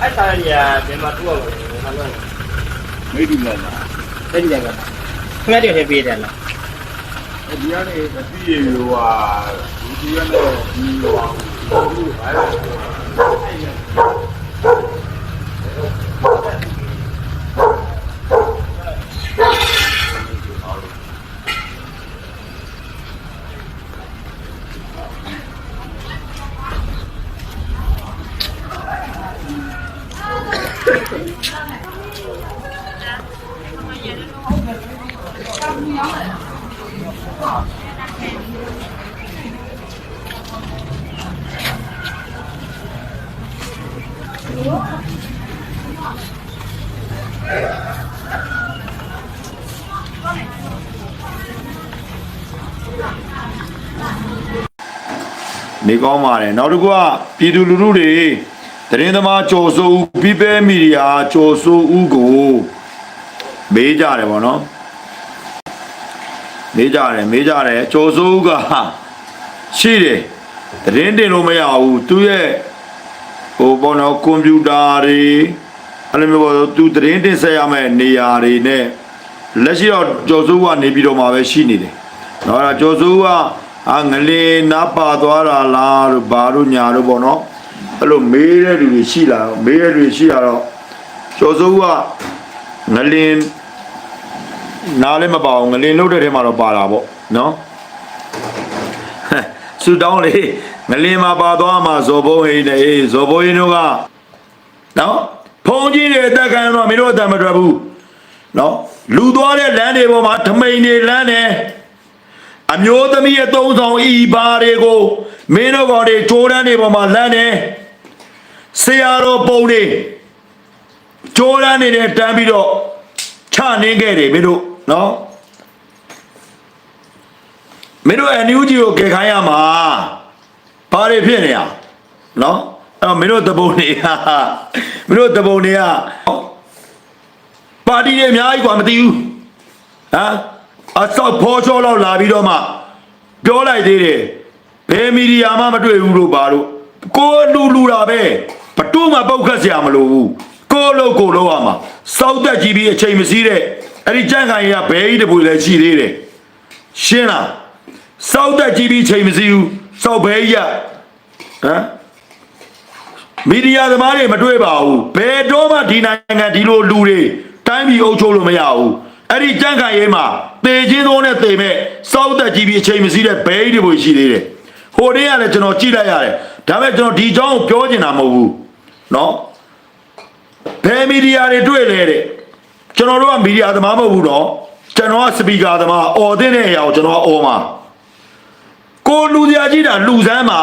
အဲ့စားရဘယ်မှာတူအောင်လဲဘာလို့မိတူလာလာလဲဒီကြကခက်တယ်ထဲပေးတယ်လားဒီကနေအတိရေဟိုဟာဒီကနေဒီဟိုဟာ နေကောင်းပါတယ်နောက်တစ်ခုကပြည်သူလူထုတွေ သတင်းသမားကြော်စိုးဦးပြည်ပဲမီဒီယာကြော်စိုးဦးကိုမေးကြတယ်ဗောနော်မေးကြတယ်မေးကြတယ်ကြော်စိုးဦးကရှိတယ်သတင်းတင်လို့မရဘူးသူရဲ့ဟိုဘောနော်ကွန်ပျူတာတွေအဲ့လိုမျိုးပေါ့သူသတင်းတင်ဆက်ရမယ့်နေရာတွေနဲ့လက်ရှိတော့ကြော်စိုးဦးကနေပြီးတော့မှပဲရှိနေတယ်နော်အဲ့ဒါကြော်စိုးဦးကအာငလင်နားပါသွားတာလားတို့ဘာတို့ညာတို့ပေါ့နော် အဲ့လိုမေးတဲ့လူတွေရှိလာတော့မေးတဲ့လူတွေရှိလာတော့ကြော်စိုးဦးကငလင်နားလည်းမပါဘူးငလင်လုတ်တဲ့ထဲမှာတော့ပါတာပေါ့နော်ဆူတောင်းလေငလင်မှာပါသွားမှာဇော်ဘုံဟိနေအေးဇော်ဘုံဟိတို့ကနော်ဖုံကြီးတွေအသက်ခံတော့မင်းတို့အသက်မထွက်ဘူးနော်လူသွားတဲ့လမ်းတွေပေါ်မှာထမိန်တွေလမ်းတယ်အမျိုးသမီးရဲ့သုံးဆောင်ဤပါတွေကိုမင်းတို့ကောင်တွေဂျိုးတန်းတွေပေါ်မှာလမ်းတယ် ဆရာတော်ပုံတွေဂျိုးတန်းတွေနဲ့တန်းပြီးတော့ချနှင်းခဲ့တယ်မင်းတို့နော် မင်းတို့အန်ယူဂျီကိုကယ်ခိုင်းရမှာဘာတွေဖြစ်နေရနော်အဲ့တော့မင်းတို့တပုံနေဟာမင်းတို့တပုံနေကပါတီတွေအများကြီးกว่าမသိဘူးဟမ်အစောက်ဖောချောလောက်လာပြီးတော့မှပြောလိုက်သေးတယ်ဘယ်မီဒီယာမှမတွေ့ဘူးလို့ပါလို့ကိုယ်လူလူတာပဲ ဘတို့မှပုတ်ခတ်စရာမလိုဘူးကိုလို့ကိုလို့ရမှာစောက်တက်ကြီးပြီးအချိန်မစည်းတဲ့အဲ့ဒီကြန့်ခိုင်ရဘဲကြီးတပွေလည်းရှိသေးတယ်ရှင်းလားစောက်တက်ကြီးပြီးချိန်မစည်းဘူးစောက်ဘဲကြီးကဟမ်မီဒီယာသမားတွေမတွေ့ပါဘူးဘယ်တော့မှဒီနိုင်ငံဒီလိုလူတွေတိုင်းပြည်အုပ်ချုပ်လို့မရဘူးအဲ့ဒီကြန့်ခိုင်ရေးမှာတေချင်းသောနဲ့တေမဲ့စောက်တက်ကြီးပြီးအချိန်မစည်းတဲ့ဘဲကြီးတပွေရှိသေးတယ်ဟိုတည်းကလည်းကျွန်တော်ကြည့်လိုက်ရတယ်ဒါပေမဲ့ကျွန်တော်ဒီအကြောင်းကိုပြောချင်တာမဟုတ်ဘူး နော်ဘယ်မီဒီယာတွေတွေ့လဲတဲ့ကျွန်တော်တို့ကမီဒီယာသမားမဟုတ်ဘူးတော့ကျွန်တော်ကစပီကာသမားအော်တဲ့အရာကိုကျွန်တော်ကအော်မှာကိုလူစရာကြီးတာလူစမ်းမှာ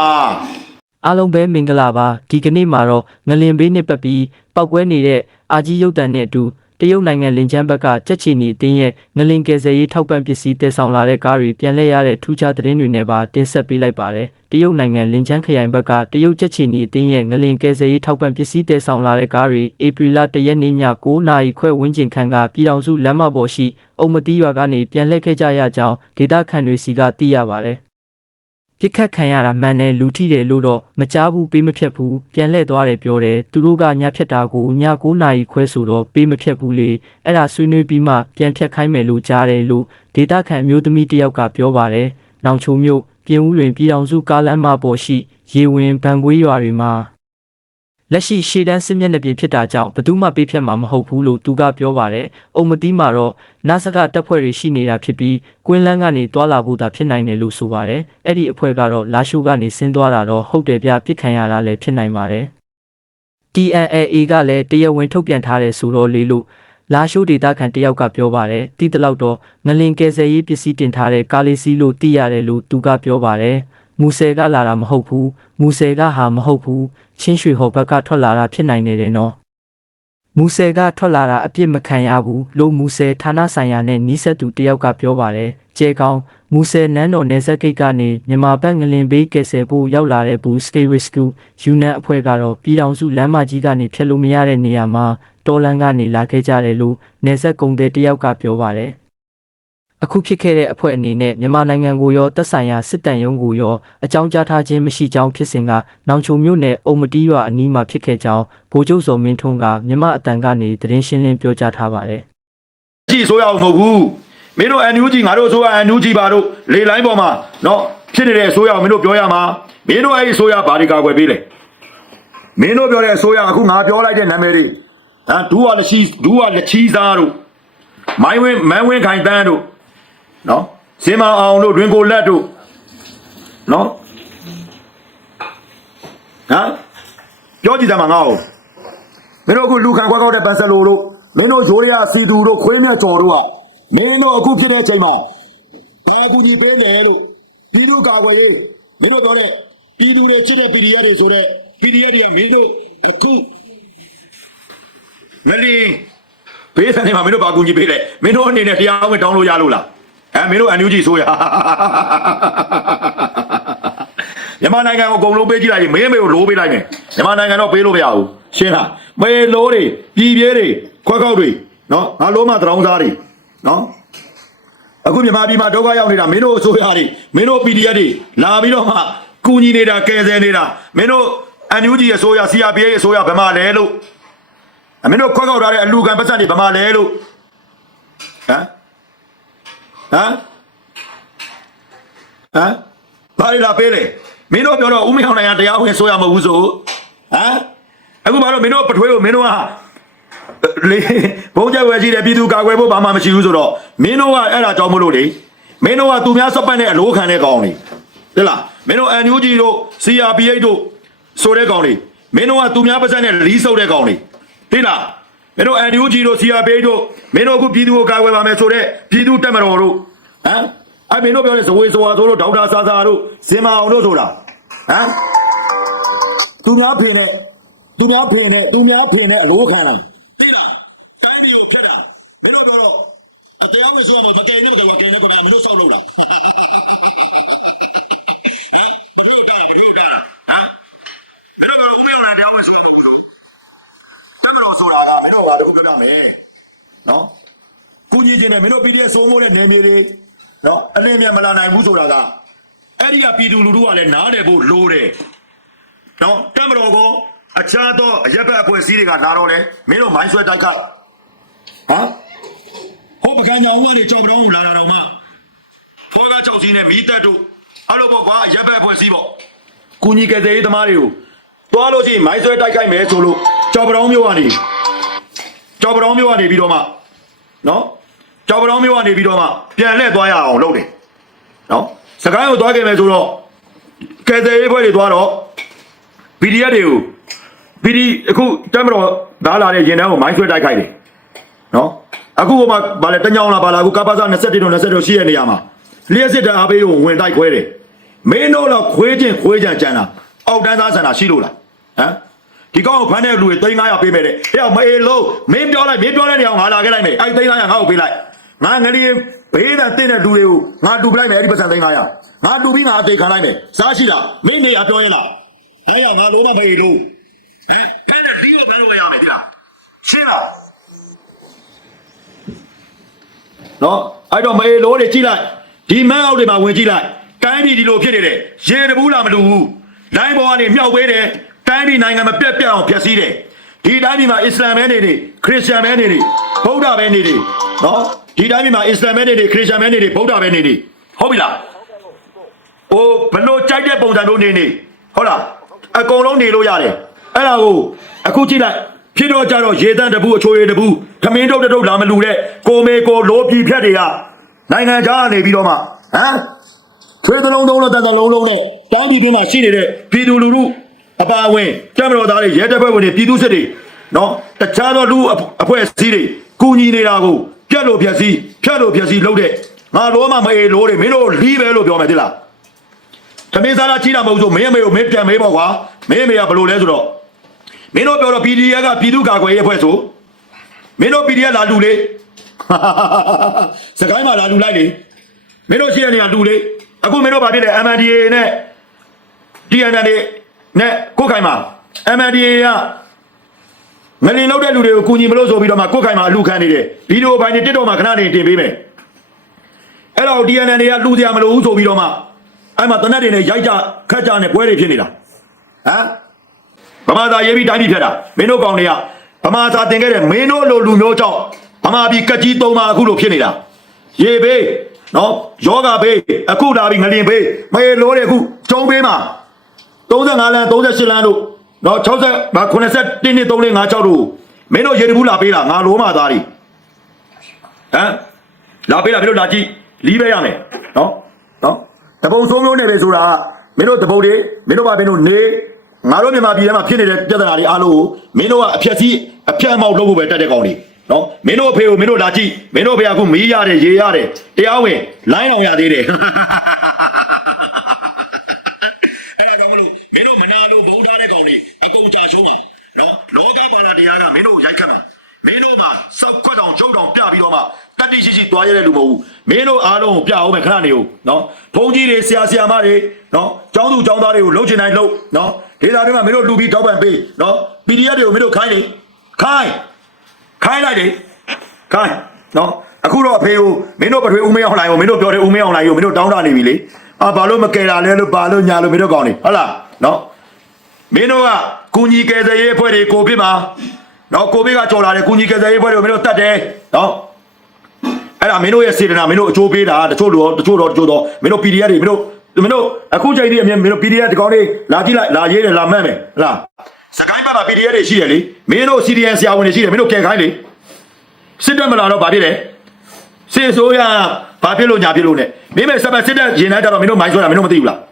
အားလုံးပဲမင်္ဂလာပါဒီကနေ့မှာတော့ငလင်ဘေးနဲ့ပတ်ပြီးပောက်ကွဲနေတဲ့အာကြီးရုပ်တံနဲ့အတူ တရုတ်နိုင်ငံလင်ချမ်းဘက်ကကြက်ချီနီအတင်းရဲ့ငလင်ကယ်ဆယ်ရေးထောက်ပံ့ပစ္စည်းတည်ဆောင်လာတဲ့ကားတွေပြန်လဲရတဲ့ထူးခြားသတင်းတွေနဲ့ပါတင်ဆက်ပေးလိုက်ပါတယ်တရုတ်နိုင်ငံလင်ချမ်းခရိုင်ဘက်ကတရုတ်ကြက်ချီနီအတင်းရဲ့ငလင်ကယ်ဆယ်ရေးထောက်ပံ့ပစ္စည်းတည်ဆောင်လာတဲ့ကားတွေဧပြီလ၁ရက်နေ့ည9:00နာရီခွဲဝန်းကျင်ခန့်ကပြည်တော်စုလမ်းမပေါ်ရှိအုံမတီးရွာကနေပြန်လှည့်ခဲ့ကြရကြောင်းဒေသခံတွေစီကသိရပါတယ် ပြစ်ခတ်ခံရတာမှန်တယ်လူထိတယ်လို့တော့မကြားဘူးပေးမဖြတ်ဘူးပြန်လှည့်သွားတယ်ပြောတယ်သူတို့ကညဖြတ်တာကိုည9နာရီခွဲဆိုတော့ပေးမဖြတ်ဘူးလေအဲ့ဒါဆွေးနွေးပြီးမှပြန်ဖြတ်ခိုင်းမယ်လို့ကြားတယ်လို့ဒေတာခန်မျိုးသမီးတစ်ယောက်ကပြောပါတယ်နောင်ချုံမျိုးပြင်ဦးတွင်ပြည်အောင်စုကားလမ်းမပေါ်ရှိရေဝင်ဗန်ကွေးရွာတွေမှာ လက်ရှိရှေ့တန်းစစ်မျက်နှာပြင်ဖြစ်တာကြောင့်ဘယ်သူမှပေးဖြတ်မှာမဟုတ်ဘူးလို့သူကပြောပါတယ်။အုံမတီးမှာတော့နာဆကတပ်ဖွဲ့တွေရှိနေတာဖြစ်ပြီးကွင်းလန်းကနေတွာလာဖို့သာဖြစ်နိုင်တယ်လို့ဆိုပါတယ်။အဲ့ဒီအဖွဲ့ကတော့လာရှိုးကနေဆင်းသွားတာတော့ဟုတ်တယ်ဗျပြစ်ခံရတာလည်းဖြစ်နိုင်ပါတယ်။ TNAA ကလည်းတရားဝင်ထုတ်ပြန်ထားတယ်ဆိုတော့လေလို့လာရှိုးဒေတာခံတယောက်ကပြောပါတယ်။တီးတလောက်တော့ငလင်ကယ်ဆယ်ရေးပစ္စည်းတင်ထားတဲ့ကားလေးစီးလို့တီးရတယ်လို့သူကပြောပါတယ်။ မူဆယ်ကလာတာမဟုတ်ဘူး။မူဆယ်ကဟာမဟုတ်ဘူး။ချင်းရွှေဟော်ဘက်ကထွက်လာတာဖြစ်နိုင်နေတယ်နော်။မူဆယ်ကထွက်လာတာအပြစ်မခံရဘူးလို့မူဆယ်ဌာနဆိုင်ရာနဲ့နီးစပ်သူတယောက်ကပြောပါတယ်။ကျဲကောင်းမူဆယ်နန်းတော်နယ်စပ်ဂိတ်ကနေမြန်မာဘက်ငလင်ဘေးကယ်ဆယ်ဖို့ရောက်လာတဲ့ဘူး Stay Rescue ယူနန်အဖွဲ့ကတော့ပြည်တော်စုလမ်းမကြီးကနေဖျက်လို့မရတဲ့နေရာမှာတော်လန်ကနေလာခဲ့ကြတယ်လို့နယ်စပ်ကုံတဲ့တယောက်ကပြောပါတယ်။ အခုဖြစ်ခဲ့တဲ့အဖွဲ့အနေနဲ့မြန်မာနိုင်ငံကိုရောတက်ဆိုင်ရာစစ်တမ်းရုံးကိုရောအကြောင်းကြားထားခြင်းမရှိကြောင်းဖြစ်စဉ်ကနောင်ချုံမြို့နယ်အုံမတီးရွာအနီးမှာဖြစ်ခဲ့ကြောင်းဗိုလ်ချုပ်စော်မင်းထွန်းကမြန်မာအတန်ကနေသတင်းရှင်းလင်းပြောကြားထားပါတယ်။ကြည့်ဆိုရအောင်မဟုတ်ဘူး။မင်းတို့ NUG ငါတို့ဆိုရ NUG ပါတို့လေလိုင်းပေါ်မှာနော်ဖြစ်နေတဲ့အစိုးရကိုမင်းတို့ပြောရမှာမင်းတို့အဲ့ဒီအစိုးရဘာတွေကာကွယ်ပေးလဲ။မင်းတို့ပြောတဲ့အစိုးရအခုငါပြောလိုက်တဲ့နာမည်တွေဟာဒူဝါလက်ရှိဒူဝါလက်ချီစားတို့မိုင်းဝင်းမန်းဝင်းခိုင်တန်းတို့ နော်ဇင်မာအောင်တို့တွင်ကိုလက်တို့နော်ဟမ်ပြောကြည့်တယ်မှာငါ့ကိုမင်းတို့အခုလူခံခွက်ကောက်တဲ့ပန်ဆယ်လိုတို့မင်းတို့ရိုးရစီတူတို့ခွေးမြကျော်တို့အောင်မင်းတို့အခုဖြစ်တဲ့အချိန်မှာဘာကူညီပေးလဲလို့ပြည်သူကာကွယ်ရေးမင်းတို့ပြောတဲ့ပြည်သူတွေချစ်တဲ့ PDF တွေဆိုတဲ့ PDF တွေကမင်းတို့အခုမလီပေးတဲ့နေမှာမင်းတို့ဘာကူညီပေးလဲမင်းတို့အနေနဲ့တရားဝင်တောင်းလို့ရလို့လား အဲမင်းတို့ NUG ဆိုရမြန်မာနိုင်ငံကိုအကုန်လုံးပေးကြည့်လိုက်ရင်မင်းမေကိုလိုးပေးလိုက်မယ်မြန်မာနိုင်ငံတော့ပေးလို့မရဘူးရှင်းလားမေလိုးတွေပြည်ပြဲတွေခွက်ခောက်တွေနော်ငါလိုးမတရောင်းစားတွေနော်အခုမြန်မာပြည်မှာဒုက္ခရောက်နေတာမင်းတို့အစိုးရတွေမင်းတို့ PDF တွေလာပြီးတော့မှကူညီနေတာကယ်ဆယ်နေတာမင်းတို့ NUG အစိုးရ CRPA အစိုးရဘယ်မှာလဲလို့အမင်းတို့ခွက်ခောက်ထားတဲ့အလူခံပတ်စံတွေဘယ်မှာလဲလို့ဟမ် ဟမ်ဟမ်ဘာလဲလာပေးလေမင်းတို့ပြောတော့ဦးမင်းအောင်နိုင်ကတရားဝင်ဆိုရမဟုတ်ဘူးဆိုဟမ်အခုဘာလို့မင်းတို့ပထွေးကိုမင်းတို့ကလေဘုံကျဝယ်ရှိတဲ့ပြည်သူကာကွယ်ဖို့ဘာမှမရှိဘူးဆိုတော့မင်းတို့ကအဲ့ဒါကြောင့်မလို့လေမင်းတို့ကသူများစပတ်နဲ့အလိုခံတဲ့ကောင်လေဟဲ့လားမင်းတို့ NUG တို့ CRPH တို့ဆိုတဲ့ကောင်လေမင်းတို့ကသူများပတ်စံနဲ့လီးဆုပ်တဲ့ကောင်လေဟဲ့လား မင်းတို့ NUG တို့ CRPH တို့မင်းတို့အခုပြည်သူကိုကာကွယ်ပါမယ်ဆိုတဲ့ပြည်သူတက်မတော်တို့ဟမ်အဲ့မင်းတို့ပြောတဲ့ဇဝေဇဝါဆိုတို့ဒေါက်တာဆာဆာတို့ဇင်မာအောင်တို့ဆိုတာဟမ်သူများဖင်နဲ့သူများဖင်နဲ့သူများဖင်နဲ့အလိုခံလာတိလားတိုင်းပြည်ကိုဖြစ်တာမင်းတို့တော့အတရားဝင်ဆိုတော့မကယ်နဲ့မကယ်နဲ့ကယ်နဲ့ကတော့မလို့ဆောက်လို့လားဘယ်တော့မှမရတဲ့တရားဝင်ဆိုတော့ဘူး တကယ်တော့ဆိုတာကမင်းတို့ဘာလို့ပြောပြမယ်နော်ကုညီချင်းနဲ့မင်းတို့ PDF စိုးမိုးတဲ့နေမြေတွေနော်အလင်းမြန်မလာနိုင်ဘူးဆိုတာကအဲ့ဒီကပြည်သူလူထုကလည်းနားတယ်ဖို့လိုတယ်နော်တမတော်ကောအခြားသောအရက်ဘက်အဖွဲ့အစည်းတွေကလာတော့လေမင်းတို့မိုင်းဆွဲတိုက်ကဟမ်ဟောပကံညာဦးကနေကြောက်ပြောင်းလာတာတော့မှဖောကားကြောက်စီးနဲ့မီးတက်တို့အဲ့လိုပေါ့ကွာအရက်ဘက်အဖွဲ့အစည်းပေါ့ကုညီကယ်ဆယ်ရေးသမားတွေကိုတွားလို့ရှိရင်မိုင်းဆွဲတိုက်ခိုက်မယ်ဆိုလို့ ကြောက်ပြောင်းမျိုးကနေကြောက်ပြောင်းမျိုးကနေပြီးတော့မှနော်ကြောက်ပြောင်းမျိုးကနေပြီးတော့မှပြန်လှည့်သွားရအောင်လုပ်တယ်နော်စကိုင်းကိုသွားခဲ့မယ်ဆိုတော့ကယ်ဆယ်ရေးဖွဲ့တွေသွားတော့ PDF တွေကို PD အခုတက်မတော်သားလာတဲ့ရင်တန်းကိုမိုင်းဆွဲတိုက်ခိုက်တယ်နော်အခုကမှဗာလဲတညောင်းလာပါလာအခုကပ္ပစ21တို့20တို့ရှိတဲ့နေရာမှာလျှက်စစ်တအားပေးကိုဝင်တိုက်ခွဲတယ်မင်းတို့တော့ခွေးချင်းခွေးချန်ကြံတာအောက်တန်းသားဆန္ဒရှိလို့လားဟမ် ဒီကောင်ကိုဖမ်းတဲ့လူတွေ3500ပေးမယ်တဲ့ဟဲ့မအေးလုံးမင်းပြောလိုက်မင်းပြောတဲ့နေရာကိုငါလာခဲ့လိုက်မယ်အဲ့3500ငါ့ကိုပေးလိုက်ငါငလီဘေးသာတင်းတဲ့လူတွေကိုငါတူပလိုက်မယ်အဲ့ဒီပတ်စံ3500ငါတူပြီးငါအသေးခံလိုက်မယ်စားရှိလားမင်းနေရာပြောရင်လားဟဲ့ရောက်ငါလုံးမမအေးလို့ဟမ်ဖမ်းတဲ့ဒီကိုဖမ်းလို့ရမယ်ဒီလားရှင်းလားနော်အဲ့တော့မအေလိုးတွေကြည့်လိုက်ဒီမန်းအောက်တွေမှာဝင်ကြည့်လိုက်တိုင်းပြည်ဒီလိုဖြစ်နေတယ်ရေတဘူးလားမတူဘူးလိုင်းပေါ်ကနေမြောက်ပေးတယ် တိုင်းပြည်နိုင်ငံမပြတ်ပြတ်အောင်ဖျက်ဆီးတယ်ဒီတိုင်းပြည်မှာအစ္စလာမ်ပဲနေနေခရစ်ယာန်ပဲနေနေဗုဒ္ဓပဲနေနေနော်ဒီတိုင်းပြည်မှာအစ္စလာမ်ပဲနေနေခရစ်ယာန်ပဲနေနေဗုဒ္ဓပဲနေနေဟုတ်ပြီလားဟိုဘလို့ကြိုက်တဲ့ပုံစံမျိုးနေနေဟုတ်လားအကုန်လုံးနေလို့ရတယ်အဲ့ဒါကိုအခုကြည့်လိုက်ဖြစ်တော့ကြတော့ရေတန်းတပူအချိုရည်တပူခမင်းတုတ်တုတ်လာမလူတဲ့ကိုမေကိုလိုပြည်ဖြတ်တွေကနိုင်ငံခြားကနေပြီးတော့မှဟမ်သွေးသလုံးသုံးလို့တန်တလုံးလုံးနဲ့တောင်းပြည်တွင်းမှာရှိနေတဲ့ပြည်သူလူထု အပါအဝင်တမတော်သားတွေရဲတပ်ဖွဲ့ဝင်တွေပြည်သူစစ်တွေနော်တခြားသောလူအဖွဲ့အစည်းတွေကူညီနေတာကိုပြတ်လို့ဖြက်စီးဖြတ်လို့ဖြက်စီးလုပ်တဲ့ငါလိုမှမအေလိုတွေမင်းတို့လီးပဲလို့ပြောမယ်တိလားသမင်းစားလာကြီးတာမဟုတ်ဆိုမင်းအမေကိုမင်းပြန်မေးပေါ့ကွာမင်းအမေကဘယ်လိုလဲဆိုတော့မင်းတို့ပြောတော့ PDF ကပြည်သူ့ကာကွယ်ရေးအဖွဲ့ဆိုမင်းတို့ PDF လာလူလေစကိုင်းမှာလာလူလိုက်လေမင်းတို့ရှိတဲ့နေရာလူလေအခုမင်းတို့ဗာဖြစ်တယ် MNDA နဲ့ TNL နဲ့ကိုယ်ခိုင်မှာ MNDA ကငလင်လောက်တဲ့လူတွေကိုကူညီမလို့ဆိုပြီးတော့မှကိုယ်ခိုင်မှာအလူခံနေတယ်ဗီဒီယိုပိုင်းတွေတက်တော့မှခဏနေတင်ပေးမယ်အဲ့တော့ DNA တွေကလူစရာမလိုဘူးဆိုပြီးတော့မှအဲ့မှာတနက်တွေနဲ့ရိုက်ကြခတ်ကြနဲ့ပွဲတွေဖြစ်နေတာဟမ်ဗမာသားရေးပြီးတိုင်းပြည်ဖြတ်တာမင်းတို့ကောင်တွေကဗမာသားတင်ခဲ့တဲ့မင်းတို့လိုလူမျိုးကြောင့်ဗမာပြည်ကက်ကြီးသုံးပါအခုလိုဖြစ်နေတာရေဘေးနော်ယောဂဘေးအခုလာပြီးငလင်ဘေးမေလိုတဲ့အခုကျုံးဘေးမှာ 35လမ်း38လမ်းတို့နော်60 81နှစ်3 5 6တို့မင်းတို့ရေတဘူးလာပေးလားငါလိုမှသားတွေဟမ်လာပေးလားမင်းတို့လာကြည့်လီးပဲရမယ်နော်နော်တပုံဆိုးမျိုးနဲ့ပဲဆိုတာကမင်းတို့တပုံတွေမင်းတို့ဘာမင်းတို့နေငါတို့မြန်မာပြည်ထဲမှာဖြစ်နေတဲ့ပြဿနာတွေအားလုံးကိုမင်းတို့ကအဖြက်စီးအဖြက်အမောက်လုပ်ဖို့ပဲတက်တဲ့ကောင်တွေနော်မင်းတို့အဖေကိုမင်းတို့လာကြည့်မင်းတို့အဖေကအခုမီးရတယ်ရေရတယ်တရားဝင်လိုင်းအောင်ရသေးတယ်အဲ့ဒါကြောင့် မလို့မင်းတို့မနာလို့ဘုံထားတဲ့ကောင်တွေအကုန်ကြာချုံးပါနော်လောကပါလာတရားကမင်းတို့ကိုရိုက်ခတ်မှာမင်းတို့မှာစောက်ခွက်တောင်ကျုပ်တောင်ပြပြီးတော့မှတတိရှိရှိတွားရတဲ့လူမဟုတ်ဘူးမင်းတို့အားလုံးကိုပြအောင်မယ်ခဏနေဦးနော်ဘုံကြီးတွေဆရာဆရာမတွေနော်ကျောင်းသူကျောင်းသားတွေကိုလှုပ်ချင်တိုင်းလှုပ်နော်ဒေသတွေမှာမင်းတို့လူပြီးတောက်ပံပေးနော် PDF တွေကိုမင်းတို့ခိုင်းနေခိုင်းခိုင်းလိုက်တယ်ခိုင်းနော်အခုတော့အဖေကိုမင်းတို့ပထွေဦးမင်းအောင်လိုက်ကိုမင်းတို့ပြောတယ်ဦးမင်းအောင်လိုက်ကိုမင်းတို့တောင်းတနေပြီလေအာဘာလို့မကယ်တာလဲလို့ဘာလို့ညာလို့မင်းတို့ကောင်းနေဟုတ်လား နော်မင်းတို့ကကုညီကယ်ဆယ်ရေးအဖွဲ့တွေကိုဗစ်မှာနော်ကိုဗစ်ကကြော်လာတယ်ကုညီကယ်ဆယ်ရေးအဖွဲ့တွေကိုမင်းတို့တတ်တယ်နော်အဲ့ဒါမင်းတို့ရဲ့စေတနာမင်းတို့အချိုးပေးတာတချို့တော့တချို့တော့တချို့တော့မင်းတို့ PDF တွေမင်းတို့မင်းတို့အခုချိန်ကြီးအမြင်မင်းတို့ PDF ဒီကောင်းလေးလာကြည့်လိုက်လာရေးတယ်လာမှတ်မယ်ဟလားစကိုင်းမှာ PDF တွေရှိတယ်လေမင်းတို့ CDN ဆရာဝန်တွေရှိတယ်မင်းတို့ကယ်ခိုင်းလေစစ်တပ်မလာတော့ဘာဖြစ်လဲစေဆိုးရဘာဖြစ်လို့ညာဖြစ်လို့ ਨੇ မင်းမဲ့စပတ်စစ်တပ်ရင်ထဲကြတော့မင်းတို့မိုင်းဆွဲတာမင်းတို့မသိဘူးလားဟမ်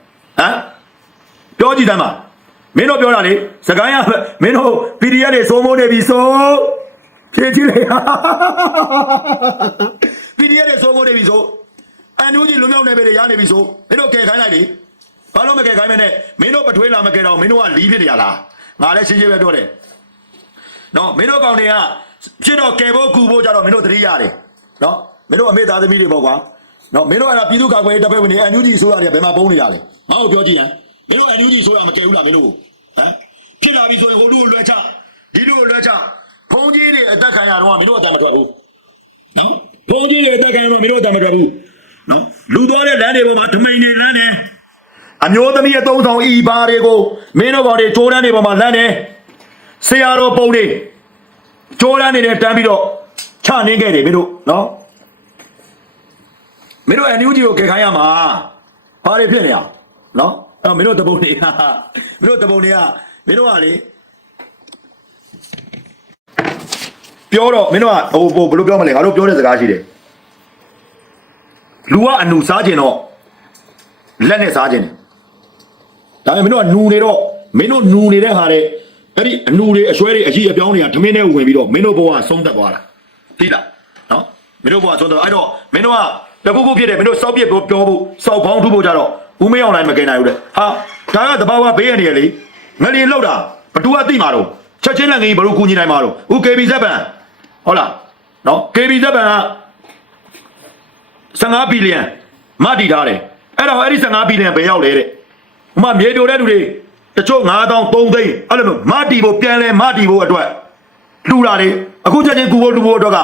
ပြောကြည့်သမ်းပါမင်းတို့ပြောတာလေစကိုင်းရမင်းတို့ PDF တွေစိုးမိုးနေပြီဆိုဖြည့်ကြည့်လေ PDF တွေစိုးမိုးနေပြီဆိုအန်ယူကြီးလုံရောက်နေပြီလေရနေပြီဆိုမင်းတို့ကဲခိုင်းလိုက်လေဘာလို့မကဲခိုင်းမနဲ့မင်းတို့ပထွေးလာမကဲတော့မင်းတို့ကလီးဖြစ်တယ်ရလားငါလည်းရှင်းရှင်းပဲပြောတယ်နော်မင်းတို့ကောင်တွေကဖြစ်တော့ကဲဖို့ကူဖို့ကြတော့မင်းတို့သတိရတယ်နော်မင်းတို့အမေသားသမီးတွေပေါ့ကွာနော်မင်းတို့အဲ့ဒါပြည်သူ့ကာကွယ်ရေးတပ်ဖွဲ့ဝင်တွေအန်ယူကြီးဆိုတာတွေကဘယ်မှာပုံနေတာလဲငါ့ကိုပြောကြည့်ရန် မင်းတို့အန်ယူကြီးဆိုတာမကဲဘူးလားမင်းတို့ကိုဟမ်ဖြစ်လာပြီဆိုရင်ဟိုလူကိုလွှဲချဒီလူကိုလွှဲချဘုံကြီးတွေအသက်ခံရတော့မင်းတို့အတန်မထွက်ဘူးနော်ဘုံကြီးတွေအသက်ခံရတော့မင်းတို့အတန်မထွက်ဘူးနော်လူသွားတဲ့လမ်းတွေပေါ်မှာဓမိန်တွေလမ်းတယ်အမျိုးသမီးအသုံးဆောင်ဤပါတွေကိုမင်းတို့ကောင်တွေကြိုးတန်းတွေပေါ်မှာလမ်းတယ်ဆရာတော်ပုံတွေကြိုးတန်းနေတယ်တန်းပြီးတော့ချနှင်းခဲ့တယ်မင်းတို့နော်မင်းတို့အန်ယူဂျီကိုကယ်ခိုင်းရမှာဘာတွေဖြစ်နေရနော် အဲ့တော့မင်းတို့တပုံတွေကမင်းတို့တပုံတွေကမင်းတို့ကလေပြောတော့မင်းတို့ကဟိုဟိုဘယ်လိုပြောမလဲငါတို့ပြောတဲ့စကားရှိတယ်လူကအနူစားခြင်းတော့လက်နဲ့စားခြင်းတယ်ဒါပေမဲ့မင်းတို့ကနူနေတော့မင်းတို့နူနေတဲ့ဟာတဲ့အဲ့ဒီအနူတွေအရွှဲတွေအကြီးအပြောင်းတွေကဓမင်းနဲ့ဝင်ပြီးတော့မင်းတို့ဘဝဆုံးသက်သွားတာသိလားနော်မင်းတို့ဘဝဆုံးသက်အဲ့တော့မင်းတို့ကတခုခုဖြစ်တယ်မင်းတို့စောက်ပြစ်ပြောပြောဖို့စောက်ပေါင်းထုဖို့ကြတော့ ဦးမင်းအောင်လိုက်မကင်နိုင်ဘူးတဲ့ဟာဒါကတဘာဝဘေးရနေရလေငလျင်လောက်တာဘသူကသိမှာတော့ချက်ချင်းလက်ငင်းဘလို့ကူညီနိုင်မှာတော့ဦး KB ဇက်ပန်ဟုတ်လားနော် KB ဇက်ပန်က15ဘီလီယံမတည်ထားတယ်အဲ့တော့အဲ့ဒီ15ဘီလီယံဘယ်ရောက်လဲတဲ့ဟိုမှာမြေပြိုတဲ့လူတွေတချို့9000 3သိန်းအဲ့လိုမျိုးမတီဖို့ပြန်လဲမတီဖို့အတွက်လှူတာတွေအခုချက်ချင်းကူဖို့လူဖို့အတွက်က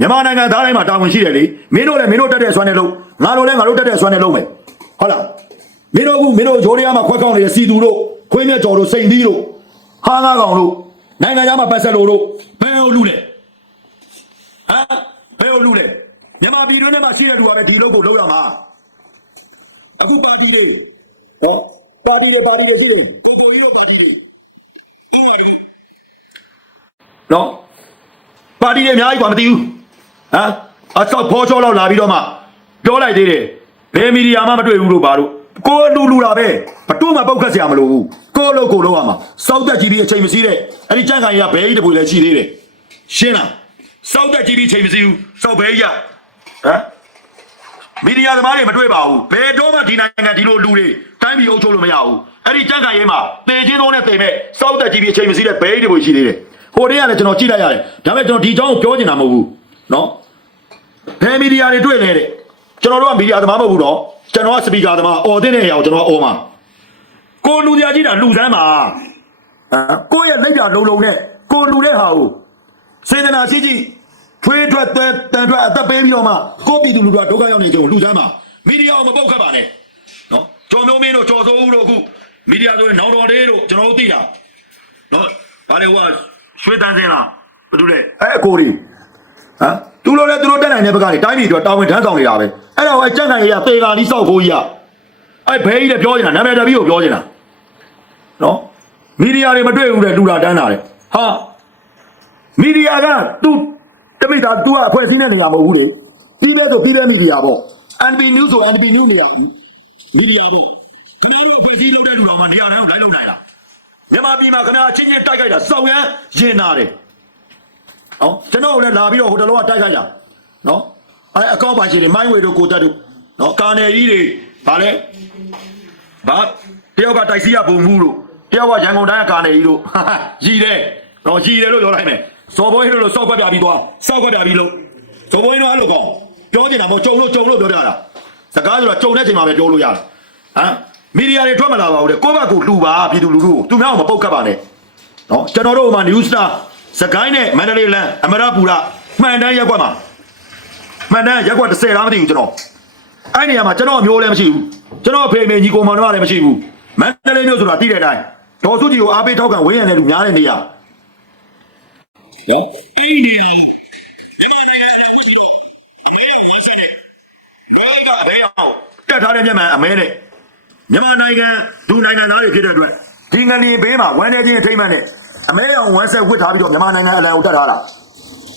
မြန်မာနိုင်ငံသားတိုင်းမှာတာဝန်ရှိတယ်လေမင်းတို့လည်းမင်းတို့တက်တဲ့ဆွမ်းနဲ့လုံးငါတို့လည်းငါတို့တက်တဲ့ဆွမ်းနဲ့လုံးမယ်ဟုတ်လား မင်းတို့ကမင်းတို့ဂျိုးရီယာမှာခွက်ကောက်နေတဲ့စီသူတို့ခွေးမြတ်ကျော်တို့စိန်သီးတို့ဟာငါကောင်တို့နိုင်ငံသားမှာပတ်ဆက်လို့တို့ဘယ်လိုလူလဲဟမ်ဘယ်လိုလူလဲမြန်မာပြည်တွင်းထဲမှာရှိတဲ့လူကလည်းဒီလုပ်ကိုလုပ်ရမှာအခုပါတီတွေဟောပါတီတွေပါတီတွေရှိတယ်ကိုကိုကြီးတို့ပါတီတွေဟုတ်ပါရဲ့နော်ပါတီတွေအများကြီးกว่าမသိဘူးဟမ်အဆောက်ဖောချောလောက်လာပြီးတော့မှပြောလိုက်သေးတယ်ဘယ်မီဒီယာမှမတွေ့ဘူးလို့ပါလို့ ကိုယ်လူလူတာပဲဘတူးမှပုတ်ခတ်စရာမလိုဘူးကိုယ်လို့ကိုယ်လို့ရမှာစောက်တက်ကြည့်ပြီးအချိန်မစည်းတဲ့အဲ့ဒီကြန့်ခိုင်ရဘဲကြီးတပွေလည်းရှိသေးတယ်ရှင်းလားစောက်တက်ကြည့်ပြီးအချိန်မစည်းဘူးစောက်ဘဲကြီးရဟမ်မီဒီယာသမားတွေမတွေ့ပါဘူးဘယ်တော့မှဒီနိုင်ငံဒီလိုလူတွေတိုင်းပြည်အုပ်ချုပ်လို့မရဘူးအဲ့ဒီကြန့်ခိုင်ရေးမှာတေချင်းသုံးနဲ့တေမဲ့စောက်တက်ကြည့်ပြီးအချိန်မစည်းတဲ့ဘဲကြီးတွေရှိသေးတယ်ဟိုတည်းကလည်းကျွန်တော်ကြည့်လိုက်ရတယ်ဒါပေမဲ့ကျွန်တော်ဒီအကြောင်းကိုပြောချင်တာမဟုတ်ဘူးနော်ဘယ်မီဒီယာတွေတွေ့လဲတဲ့ ကျွန်တော်တို့ကမီဒီယာသမားမဟုတ်ဘူးတော့ကျွန်တော်ကစပီကာသမားအော်တဲ့နေရာကိုကျွန်တော်အော်မှာကိုလူတရားကြီးတာလူစမ်းပါဟမ်ကိုယ့်ရဲ့လက်ကြလုံးလုံးနဲ့ကိုလူတဲ့ဟာကိုစေတနာရှိရှိဖွေးထွက်တဲ့တန်ထွက်အသက်ပေးပြီးတော့မှကိုပြည်သူလူထုကဒုက္ခရောက်နေကြုံလူစမ်းမှာမီဒီယာကိုမပုတ်ခတ်ပါနဲ့နော်ကြော်မျိုးမင်းတို့ကြော်စိုးဦးတို့အခုမီဒီယာဆိုရင်နောင်တော်လေးတို့ကျွန်တော်တို့သိတာနော်ဘာလဲဟိုကရွှေတန်းစင်းလားဘာလို့လဲအဲအကိုကြီး ဟမ်သူတို့လည်းသူတို့တက်နိုင်တဲ့ဘက်ကနေတိုင်းပြည်အတွက်တာဝန်ထမ်းဆောင်နေတာပဲအဲ့ဒါကကြက်နိုင်ရသေကာလီစောက်ကိုကြီးကအဲ့ဘဲကြီးလည်းပြောနေတာနာမည်တပီးကိုပြောနေတာနော်မီဒီယာတွေမတွေ့ဘူးတဲ့လူတာတန်းတာတဲ့ဟာမီဒီယာကသူတမိတာသူကအဖွဲ့အစည်းနဲ့နေရာမဟုတ်ဘူးလေပြီးပဲဆိုပြီးပဲမီဒီယာပေါ့ NB News ဆို NB News နေရာမီဒီယာပေါ့ခင်ဗျားတို့အဖွဲ့အစည်းလုပ်တဲ့လူတော်မှနေရာတိုင်းကိုလိုက်လုပ်နိုင်လားမြန်မာပြည်မှာခင်ဗျားအချင်းချင်းတိုက်ခိုက်တာစောက်ရမ်းရင်နာတယ် ဟောကျွန်တော်လည်းလာပြီးတော့ဟိုတလောကတိုက်ခိုက်တာနော်အဲအကောက်ပါရှိတယ်မိုင်းဝေတို့ကိုတက်တို့နော်ကာနယ်ကြီးတွေဗာလဲဘာတယောက်ကတိုက်စီရပုံမှုလို့တယောက်ကရန်ကုန်တိုင်းကကာနယ်ကြီးလို့ရည်တယ်နော်ရည်တယ်လို့ပြောလိုက်မယ်စော်ဘွေးတို့လို့စောက်ခွက်ပြပြီးသွားစောက်ခွက်ပြပြီးလို့စော်ဘွေးတို့အဲ့လိုကောင်းပြောနေတာမဟုတ်ကြုံလို့ကြုံလို့ပြောပြတာစကားဆိုတာကြုံတဲ့ချိန်မှာပဲပြောလို့ရတယ်ဟမ်မီဒီယာတွေထွက်မလာပါဘူးတဲ့ကိုယ့်ဘက်ကိုလှူပါပြည်သူလူထုကိုသူများအောင်မပုတ်ခတ်ပါနဲ့နော်ကျွန်တော်တို့မှာ New Star စကိုင်းနဲ့မန္တလေးလမ်းအမရပူရမှန်တမ်းရက်ကွက်မှာမှန်တမ်းရက်ကွက်30လားမသိဘူးကျွန်တော်အဲ့နေရာမှာကျွန်တော်အမျိုးလည်းမရှိဘူးကျွန်တော်အဖေအမေညီကိုမောင်နှမလည်းမရှိဘူးမန္တလေးမျိုးဆိုတာတိတဲ့အတိုင်းဒေါ်စုကြည်ကိုအားပေးထောက်ခံဝင်းရံတဲ့လူများတဲ့နေရာနော်အဲ့ဒီနေရာဘာမှမအောင်တက်ထားတဲ့မျက်မှန်အမဲနဲ့မြန်မာနိုင်ငံဒုနိုင်ငံသားတွေဖြစ်တဲ့အတွက်ဒီငလျင်ဘေးမှာဝမ်းနေခြင်းအထိမ့်မှန်နဲ့ အမဲအောင်ဝမ်းဆက်ဝစ်ထားပြီးတော့မြန်မာနိုင်ငံအလံကိုတက်ထားတာ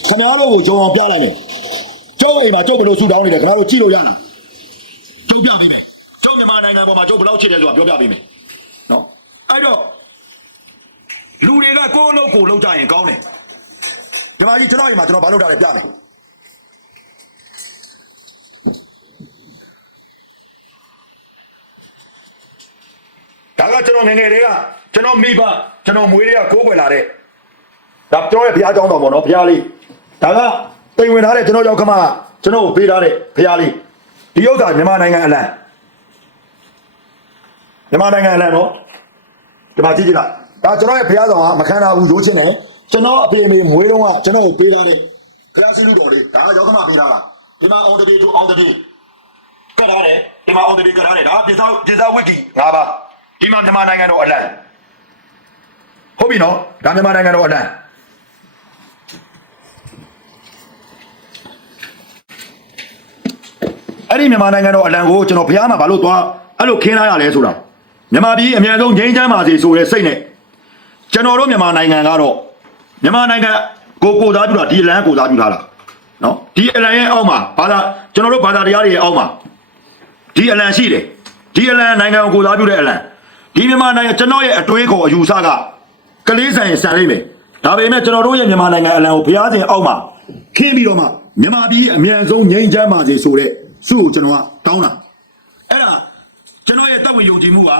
ခင်ဗျားတို့ကိုကြုံအောင်ပြလိုက်မယ်ကျုပ်အိမ်မှာကျုပ်ဘယ်လိုဆူတောင်းနေလဲခင်ဗျားတို့ကြည့်လို့ရလားကျုပ်ပြပေးမယ်ကျုပ်မြန်မာနိုင်ငံပေါ်မှာကျုပ်ဘယ်လောက်ချစ်တယ်ဆိုတာပြောပြပေးမယ်နော်အဲ့တော့လူတွေကကိုယ့်အလုပ်ကိုလုပ်ကြရင်ကောင်းတယ်ဒီမှာကြီးကျွန်တော်အိမ်မှာကျွန်တော်ဘာလုပ်တာလဲပြမယ်ဒါကကျွန်တော်ငယ်ငယ်တွေက ကျွန်တော်မိဘကျွန်တော်မွေးတွေကကိုးကွယ်လာတဲ့ဒါကျွန်တော်ရဲ့ဘုရားကျောင်းတော်ပေါ့နော်ဘုရားလေးဒါကတိမ်ဝင်ထားတဲ့ကျွန်တော်ရောက်ခမကျွန်တော်ကိုပေးထားတဲ့ဘုရားလေးဒီဥစ္စာမြန်မာနိုင်ငံအလံမြန်မာနိုင်ငံအလံနော်ဒီမှာကြည့်ကြည့်လားဒါကျွန်တော်ရဲ့ဘုရားဆောင်ကမခံထားဘူးရိုးချင်းတယ်ကျွန်တော်အဖေအမေမွေးတော့ကကျွန်တော်ကိုပေးထားတဲ့ဘုရားစလူတော်လေးဒါကရောက်ခမပေးထားတာဒီမှာအောင်တပြေတူအောင်တပြေကတ်ထားတယ်ဒီမှာအောင်တပြေကတ်ထားတယ်ဒါကပြည်သောပြည်သောဝိကီ၅ပါးဒီမှာမြန်မာနိုင်ငံတော်အလံ ဟုတ်ပြီနော်ဒါမြန်မာနိုင်ငံတော်အလံအဲ့ဒီမြန်မာနိုင်ငံတော်အလံကိုကျွန်တော်ဘုရားမှာဘာလို့သွားအဲ့လိုခင်းလာရလဲဆိုတာမြန်မာပြည်အမြန်ဆုံးငြိမ်းချမ်းပါစေဆိုတဲ့စိတ်နဲ့ကျွန်တော်တို့မြန်မာနိုင်ငံကတော့မြန်မာနိုင်ငံကိုကိုသားပြုတာဒီအလံကိုသားပြုထားတာနော်ဒီအလံရဲ့အောက်မှာဘာသာကျွန်တော်တို့ဘာသာတရားတွေရဲ့အောက်မှာဒီအလံရှိတယ်ဒီအလံနိုင်ငံကိုကိုသားပြုတဲ့အလံဒီမြန်မာနိုင်ငံကျွန်တော်ရဲ့အတွေးခေါ်အယူဆက ကလေးဆန်ရင်ဆန်လိမ့်မယ်ဒါပေမဲ့ကျွန်တော်တို့ရဲ့မြန်မာနိုင်ငံအလံကိုဘုရားရှင်အောက်မှာခင်းပြီးတော့မှမြန်မာပြည်အမြန်ဆုံးငြိမ်းချမ်းပါစေဆိုတဲ့စုကိုကျွန်တော်ကတောင်းတာအဲ့ဒါကျွန်တော်ရဲ့တပ်ဝင်ယုံကြည်မှုဟာ